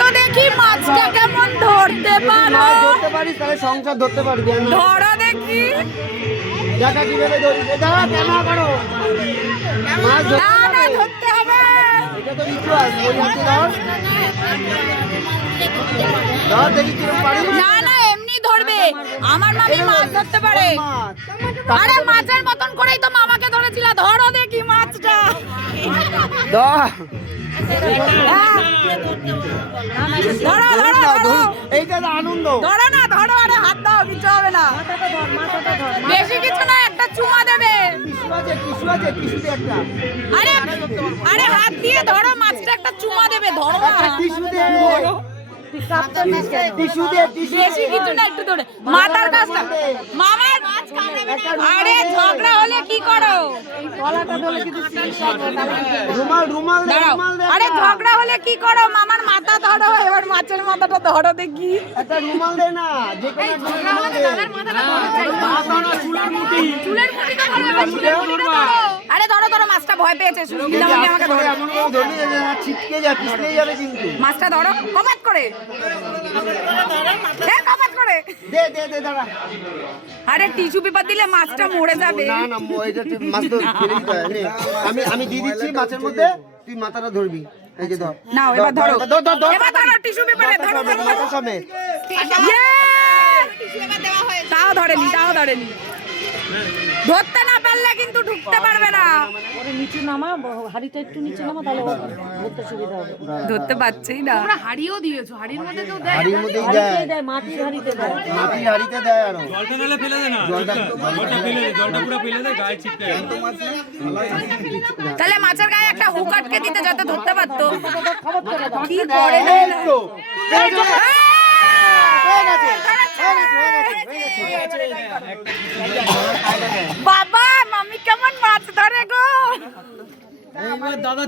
তো দেখি মাছটা কেমন ধরতে পারো। ধরতে পারিস তাহলে সংসার ধরতে পারবি। ধরো দেখি। দেখা কিভাবে ধরিস? দেখা কেন করো? মাছ ধরতে হবে। এটা তো রিচুয়াল। ওই হাতে ধর। ধর দেখি কিরকম পারিস। না না এমনি ধরবে। আমার মামি মাছ ধরতে পারে। আরে মাছের মতন করেই তো মামাকে ধরেছিল। ধরো দেখি মাছটা। ধর। ধরো ধরো ধরো। এইটা তো আনন্দ। ধরো না ধরো। আরে হাত দাও, কিছু হবে না। বেশি কিছু না, একটা চুমা দেবে। টিস্যুতে একটা। আরে আরে হাত দিয়ে ধরো মাছটা, একটা চুমা দেবে। ধরো না। বেশি কিছু না, একটু ধরে মাথার কাছটা। মামার আরে ঝগড়া হলে কি করো? দাঁড়াও। আরে ঝগড়া হলে কি করো? মামার মাথা ধরো, এবার মাছের মাথাটা ধরো দেখি। একটা রুমাল দে না, যে কোনো একটা রুমাল দে। চুলের মুঠিটা ধরো, এবার চুলের মুঠিটা ধরো। আরে ধরো ধরো, মাছটা ভয় পেয়েছে। সুস্মিতা মামি আমাকে ধরো। এমন করে ধরবি যে ছিটকে যা, পিছলে যাবে কিন্তু। মাছটা ধরো কপাত করে। কপাত করে দে দে দে দাঁড়া। আরে টিস্যু পেপার দিলে মাছটা মরে যাবে। না না, এটা মাছ তো ফেলে দিতে হয়। নে, আমি দিয়ে দিচ্ছি মাছের মধ্যে, তুই মাথাটা ধরবি। এই যে ধর। নাও এবার ধরো। ধর। এবার ধরো টিস্যু পেপারে ধরো ধরো ধরো। সমেত। তাও ধরেনি, তাও ধরেনি। ধরতে না পারলে কিন্তু ঢুকতে পারবে না। ওরে নিচে নামা, হাড়িটা একটু নিচে নামা, তাহলে ধরতে সুবিধা হবে। ধরতে পারছেই না। হাড়িও দিয়েছো, হাড়ির মধ্যে কেউ দেয়? হাড়ির মধ্যেই দেয়। মাটির হাড়িতে দেয়। মাটির হাড়িতে দেয় আরো। জলটা নালে ফেলে দে না, জলটা ফেলে দে, জলটা পুরো ফেলে দে, গায়ে ছিটকে যাবে। তাহলে মাছের গায়ে একটা হুক আটকে দিতে, যাতে ধরতে পারতো। কি করে না। এই তো। বাবা মামি কেমন মাছ ধরে গো। দাদা